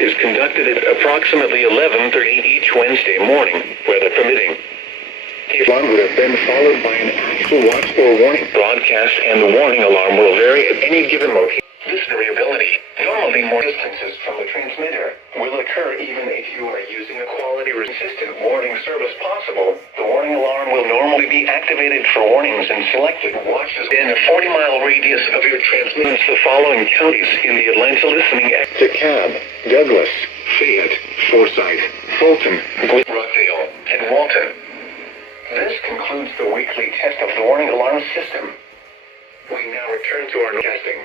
is conducted at approximately 11:30 each Wednesday morning, weather permitting. The alarm would have been followed by an actual watch or warning broadcast, and the warning alarm will vary at any given location. This variability, normally more distances from the transmitter, will occur even if you are using a quality-resistant warning service possible. The warning alarm will normally be activated for warnings in selected watches in a 40-mile radius of your transmitter. The following counties in the Atlanta listening area: DeKalb, Douglas, Fayette, Forsyth, Fulton, Rockdale, and Walton. This concludes the weekly test of the warning alarm system. We now return to our testing.